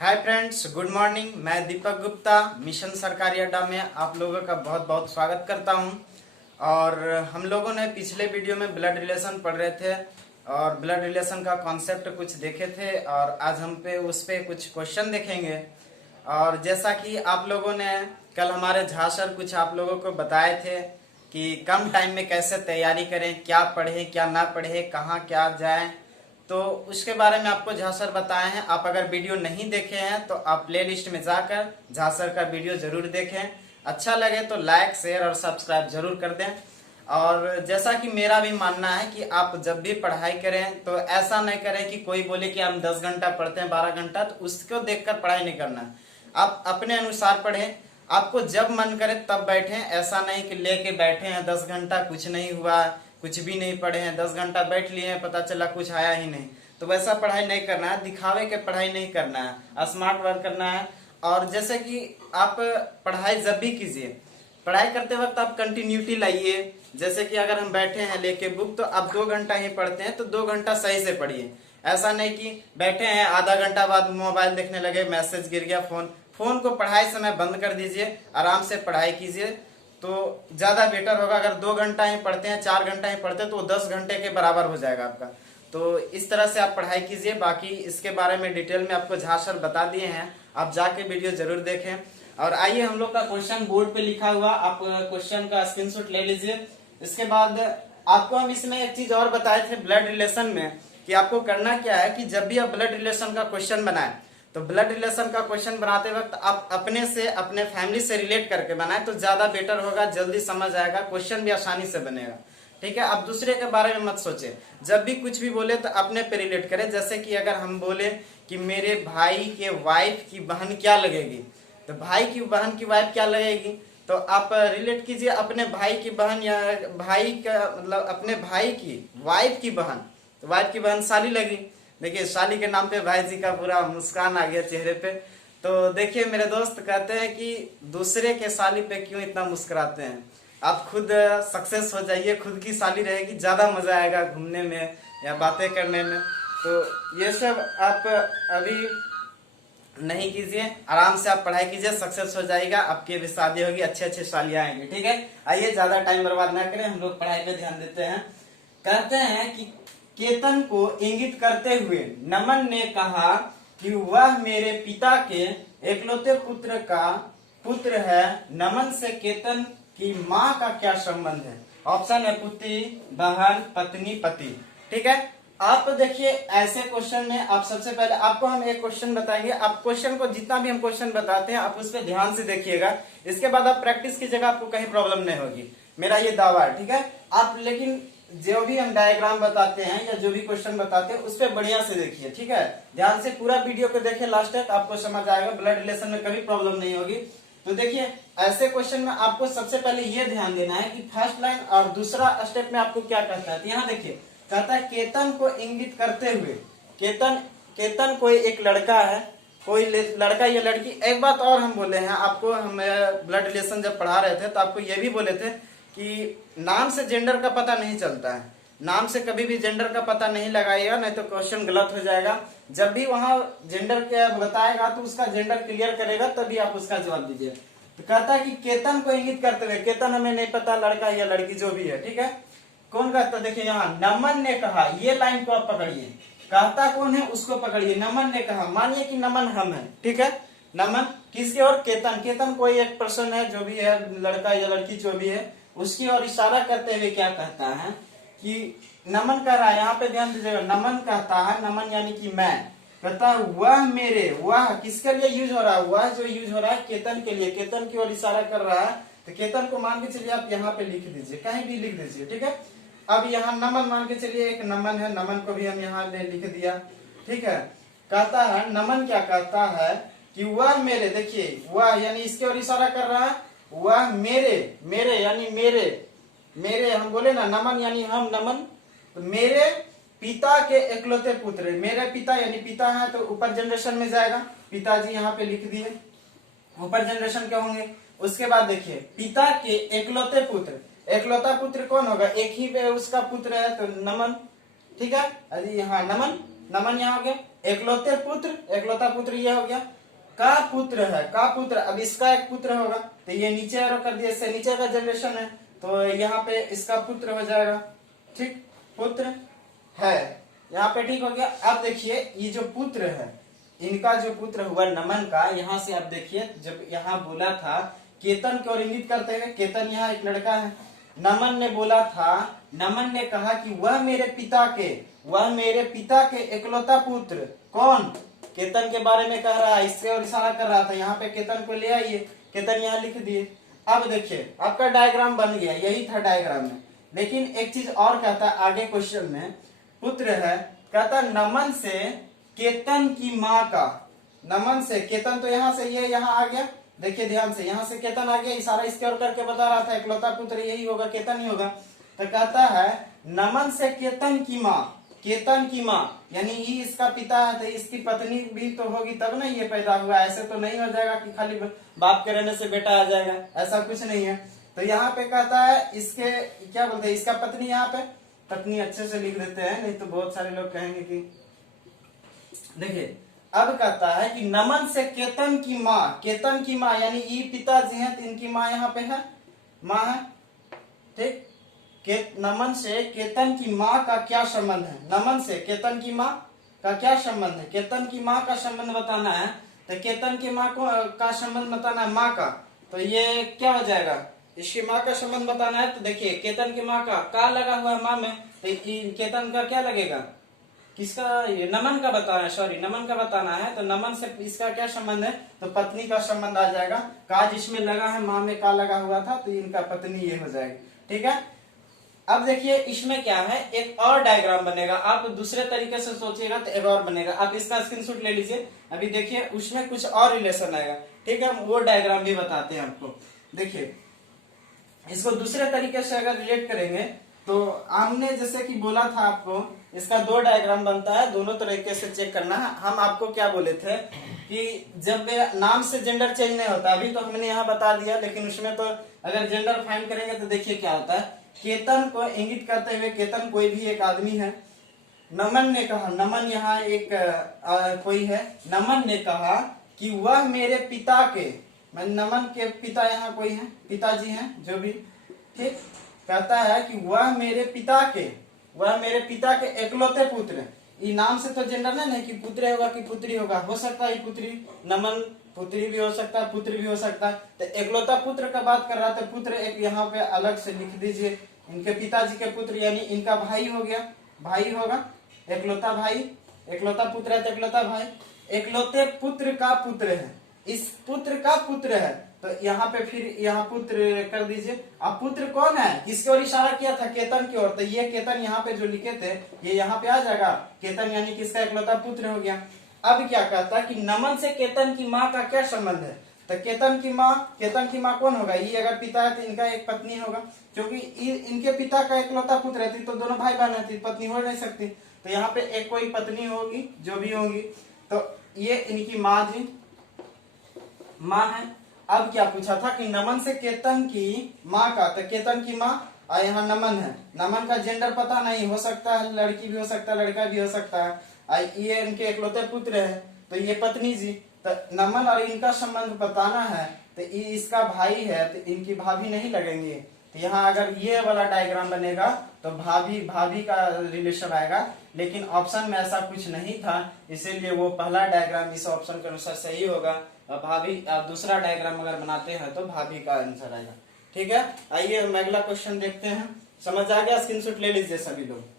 Hi friends, good morning. मैं Deepak Gupta mission सरकारी अड्डा में आप लोगों का बहुत बहुत स्वागत करता हूं। और हम लोगों ने पिछले वीडियो में ब्लड रिलेशन पढ़ रहे थे और ब्लड रिलेशन का कॉन्सेप्ट कुछ देखे थे और आज हम उस पे कुछ क्वेश्चन देखेंगे। और जैसा कि आप लोगों ने कल हमारे झा सर कुछ आप लोगों को बताए थे कि कम टाइम में कैसे तैयारी करें, क्या पढ़ें क्या ना पढ़ें, कहाँ क्या जाएं, तो उसके बारे में आपको झा सर बताए हैं। आप अगर वीडियो नहीं देखे हैं तो आप प्ले लिस्ट में जाकर झा सर का वीडियो जरूर देखें। अच्छा लगे तो लाइक शेयर और सब्सक्राइब जरूर कर दें। और जैसा कि मेरा भी मानना है कि आप जब भी पढ़ाई करें तो ऐसा नहीं करें कि कोई बोले कि हम 10 घंटा पढ़ते हैं 12 घंटा, तो उसको देखकर पढ़ाई नहीं करना। आप अपने अनुसार पढ़ें, आपको जब मन करे तब बैठें। ऐसा नहीं कि लेके बैठे हैं 10 घंटा कुछ नहीं हुआ, कुछ भी नहीं पढ़े हैं, 10 घंटा बैठ लिए हैं, पता चला कुछ आया ही नहीं। तो वैसा पढ़ाई नहीं करना है, दिखावे के पढ़ाई नहीं करना है, स्मार्ट वर्क करना है। और जैसे कि आप पढ़ाई जब भी कीजिए, पढ़ाई करते वक्त आप कंटिन्यूटी लाइए। जैसे कि अगर हम बैठे हैं लेके बुक, तो आप 2 घंटा ही पढ़ते हैं तो 2 घंटा सही से पढ़िए। ऐसा नहीं कि बैठे हैं आधा घंटा बाद मोबाइल देखने लगे, मैसेज गिर गया, फोन को पढ़ाई समय बंद कर दीजिए, आराम से पढ़ाई कीजिए तो ज्यादा बेटर होगा। अगर 2 घंटा ही पढ़ते हैं, 4 घंटा ही पढ़ते हैं तो 10 घंटे के बराबर हो जाएगा आपका। तो इस तरह से आप पढ़ाई कीजिए। बाकी इसके बारे में डिटेल में आपको झा सर बता दिए हैं, आप जाके वीडियो जरूर देखें। और आइए हम लोग का क्वेश्चन बोर्ड पे लिखा हुआ, आप क्वेश्चन का स्क्रीनशॉट ले लीजिए। इसके बाद आपको हम इसमें एक चीज और बताए थे ब्लड रिलेशन में कि आपको करना क्या है कि जब भी आप ब्लड रिलेशन का क्वेश्चन बनाए तो ब्लड रिलेशन का क्वेश्चन बनाते वक्त आप अपने से अपने फैमिली से रिलेट करके बनाए तो ज्यादा बेटर होगा, जल्दी समझ आएगा, क्वेश्चन भी आसानी से बनेगा। ठीक है, आप दूसरे के बारे में मत सोचे, जब भी कुछ भी बोले तो अपने पे रिलेट करें। जैसे कि अगर हम बोले कि मेरे भाई के वाइफ की बहन क्या लगेगी, तो भाई की बहन की वाइफ क्या लगेगी, तो आप रिलेट कीजिए अपने भाई की बहन या भाई का मतलब अपने भाई की वाइफ की बहन, तो वाइफ की बहन साली लगी। देखिए साली के नाम पे भाई जी का पूरा मुस्कान आ गया चेहरे पे। तो देखिए मेरे दोस्त कहते हैं कि दूसरे के साली पे क्यों इतना मुस्कुराते हैं, आप खुद सक्सेस हो जाइए, खुद की साली रहेगी, ज्यादा मजा आएगा घूमने में या बातें करने में। तो ये सब आप अभी नहीं कीजिए, आराम से आप पढ़ाई कीजिए, सक्सेस हो जाएगा, आपकी भी शादी होगी, अच्छे अच्छे सालियां आएंगी। ठीक है, आइए ज्यादा टाइम बर्बाद ना करें, हम लोग पढ़ाई पे ध्यान देते हैं। कहते हैं कि केतन को इंगित करते हुए नमन ने कहा कि वह मेरे पिता के एकलौते पुत्र का पुत्र है। नमन से केतन की माँ का क्या संबंध है? ऑप्शन है पुत्री, बहन, पत्नी, पति। ठीक है, आप देखिए ऐसे क्वेश्चन में आप सबसे पहले आपको हम एक क्वेश्चन बताएंगे। आप क्वेश्चन को जितना भी हम क्वेश्चन बताते हैं आप उस पर ध्यान से देखिएगा, इसके बाद आप प्रैक्टिस की जगह आपको कहीं प्रॉब्लम नहीं होगी, मेरा ये दावा है। ठीक है, आप लेकिन जो भी हम डायग्राम बताते हैं या जो भी क्वेश्चन बताते हैं उस पर बढ़िया से देखिए। ठीक है, ध्यान से पूरा वीडियो को देखिए लास्ट तक, आपको समझ आएगा, ब्लड रिलेशन में कभी प्रॉब्लम नहीं होगी। तो देखिए ऐसे क्वेश्चन में आपको सबसे पहले ये ध्यान देना है कि फर्स्ट लाइन और दूसरा स्टेप में आपको क्या कहता है। तो यहाँ देखिए कहता है केतन को इंगित करते हुए, केतन कोई एक लड़का है, कोई लड़का या लड़की। एक बात और हम बोले हैं आपको, हम ब्लड रिलेशन जब पढ़ा रहे थे तो आपको ये भी बोले थे कि नाम से जेंडर का पता नहीं चलता है, नाम से कभी भी जेंडर का पता नहीं लगाइएगा, नहीं तो क्वेश्चन गलत हो जाएगा। जब भी वहां जेंडर क्या बताएगा तो उसका जेंडर क्लियर करेगा तभी आप उसका जवाब दीजिए। तो कहता है कि केतन को इंगित करते हुए, केतन हमें नहीं पता लड़का या लड़की जो भी है। ठीक है, कौन कहता है? देखिए यहाँ नमन ने कहा, ये लाइन को आप पकड़िए, कहता कौन है उसको पकड़िए। नमन ने कहा, मानिए कि नमन हम है। ठीक है, नमन किसके और? केतन, केतन कोई एक पर्सन है जो भी है, लड़का या लड़की जो भी है, उसकी ओर इशारा करते हुए क्या कहता है कि नमन कह रहा है, यहाँ पे ध्यान दीजिएगा, नमन कहता है, नमन यानी कि मैं, कहता है वह मेरे, वह किसके लिए यूज हो रहा है? वह जो यूज हो रहा है केतन के लिए, केतन की ओर इशारा कर रहा है। तो केतन को मान के चलिए आप यहाँ पे लिख दीजिए, कहीं भी लिख दीजिए। ठीक है, अब यहाँ नमन मान के चलिए, एक नमन है, नमन को भी हम यहाँ लिख दिया। ठीक है, कहता है नमन क्या कहता है कि वह मेरे, देखिए वह यानी इसके ओर इशारा कर रहा है, वह मेरे, मेरे यानी मेरे हम बोले ना नमन यानी हम, नमन तो मेरे पिता के एकलौते पुत्र, मेरे पिता यानी पिता है तो ऊपर जनरेशन में जाएगा, पिताजी यहाँ पे लिख दिए, ऊपर जनरेशन क्या होंगे। उसके बाद देखिए पिता के एकलौते पुत्र, एकलौता पुत्र कौन होगा? एक ही पे उसका पुत्र है तो नमन। ठीक है, अरे यहाँ नमन नमन यहाँ हो गया, एकलौते पुत्र, एकलौता पुत्र ये हो गया, का पुत्र है, का पुत्र, अब इसका एक पुत्र होगा तो ये नीचे एरो कर दिया, इससे नीचे का जनरेशन है तो यहाँ पे इसका पुत्र हो जाएगा, ठीक, पुत्र है यहाँ पे, ठीक हो गया। अब देखिए ये जो पुत्र है, इनका जो पुत्र हुआ नमन का, यहाँ से आप देखिए जब यहाँ बोला था केतन की ओर इंगित करते हुए, केतन यहाँ एक लड़का है, नमन ने बोला था, नमन ने कहा कि वह मेरे पिता के एकलौता पुत्र, कौन, केतन के बारे में कह रहा है, इससे और इशारा कर रहा था, यहाँ पे केतन को ले आइए, केतन यहाँ लिख दिए। अब देखिए आपका डायग्राम बन गया, यही था डायग्राम में, लेकिन एक चीज और कहता है आगे क्वेश्चन में, पुत्र है, कहता नमन से केतन की माँ का, नमन से केतन तो यहाँ से ये यहाँ आ गया, देखिए ध्यान से, यहाँ से केतन आ गया, इशारा इसके और करके बता रहा था एकलौता पुत्र यही होगा, केतन ही होगा, तो कहता है नमन से केतन की माँ, केतन की माँ यानी ये इसका पिता है तो इसकी पत्नी भी तो होगी तब ना ये पैदा हुआ, ऐसे तो नहीं हो जाएगा कि खाली बाप के रहने से बेटा आ जाएगा, ऐसा कुछ नहीं है। तो यहाँ पे कहता है इसके क्या बोलते हैं, इसका पत्नी, यहाँ पे पत्नी अच्छे से लिख देते हैं, नहीं तो बहुत सारे लोग कहेंगे कि, देखिए अब कहता है कि नमन से केतन की माँ, केतन की माँ यानी ये पिताजी हैं तो इनकी माँ यहाँ पे है, माँ है, ठीक, नमन से केतन की माँ का क्या संबंध है, नमन से केतन की माँ का क्या संबंध है, केतन की माँ का संबंध बताना है, तो केतन की माँ को का संबंध बताना है माँ का, तो ये क्या हो जाएगा, इसकी माँ का संबंध बताना है, तो देखिए केतन की माँ का लगा हुआ है माँ में, तो केतन का क्या लगेगा, किसका, ये नमन का बताना है, सॉरी नमन का बताना है, तो नमन से इसका क्या संबंध है, तो पत्नी का संबंध आ जाएगा, का जिसमें लगा है, माँ में का लगा हुआ था तो इनका पत्नी ये हो जाएगी, ठीक है। अब देखिए इसमें क्या है, एक और डायग्राम बनेगा, आप दूसरे तरीके से सोचिएगा तो एक और बनेगा, आप इसका स्क्रीनशॉट ले लीजिए, अभी देखिए उसमें कुछ और रिलेशन आएगा, ठीक है, वो डायग्राम भी बताते हैं आपको। देखिए इसको दूसरे तरीके से अगर रिलेट करेंगे तो हमने जैसे कि बोला था आपको, इसका दो डायग्राम बनता है, दोनों तरीके से चेक करना है। हम आपको क्या बोले थे कि जब नाम से जेंडर चेंज नहीं होता, अभी तो हमने यहाँ बता दिया, लेकिन उसमें तो अगर जेंडर फाइंड करेंगे तो देखिए क्या होता है, केतन को इंगित करते हुए, केतन कोई भी एक आदमी है, नमन ने कहा, नमन यहाँ एक कोई है, नमन ने कहा कि वह मेरे पिता के, नमन के पिता यहाँ कोई है, पिताजी हैं जो भी, ठीक, कहता है कि वह मेरे पिता के एकलौते पुत्र, ये नाम से तो जेंडर नहीं कि पुत्र होगा कि पुत्री होगा, हो सकता है पुत्री, नमन पुत्री भी हो सकता है, पुत्र भी हो सकता है, तो एकलौता पुत्र का बात कर रहा था, पुत्र एक यहाँ पे अलग से लिख दीजिए, इनके पिताजी के पुत्र यानी इनका भाई हो गया, भाई होगा, एकलौता भाई, एकलौता पुत्र है तो एकलौता भाई, एकलौते पुत्र का पुत्र है, इस पुत्र का पुत्र है, तो यहाँ पे फिर यहाँ पुत्र कर दीजिए। अब पुत्र कौन है, किसकी ओर इशारा किया था, केतन की ओर, तो ये केतन यहाँ पे जो लिखे थे ये यहाँ पे आ जाएगा, केतन यानी किसका एकलौता पुत्र हो गया। अब क्या कहता है कि नमन से केतन की माँ का क्या संबंध है, तो केतन की माँ कौन होगा, ये अगर पिता है तो इनका एक पत्नी होगा, क्योंकि इनके पिता का एकलौता पुत्र रहती तो दोनों भाई बहन रहती, पत्नी हो नहीं सकती, तो यहाँ पे एक कोई पत्नी होगी जो भी होगी, तो ये इनकी माँ जी, माँ है। अब क्या पूछा था कि नमन से केतन की माँ का, तो केतन की माँ और यहाँ नमन है, नमन का जेंडर पता नहीं, हो सकता है लड़की भी हो सकता है, लड़का भी हो सकता है, ये इनके एकलौते पुत्र है, तो ये पत्नी जी, तो नमन और इनका संबंध बताना है, तो ये इसका भाई है तो इनकी भाभी नहीं लगेंगे, तो यहाँ अगर ये वाला डायग्राम बनेगा तो भाभी का रिलेशन आएगा, लेकिन ऑप्शन में ऐसा कुछ नहीं था, इसीलिए वो पहला डायग्राम इस ऑप्शन के अनुसार सही होगा, भाभी दूसरा डायग्राम अगर बनाते हैं तो भाभी का आंसर आएगा, ठीक है। आइए हम अगला क्वेश्चन देखते हैं, समझ आ गया, स्क्रीनशॉट ले लीजिए सभी लोग।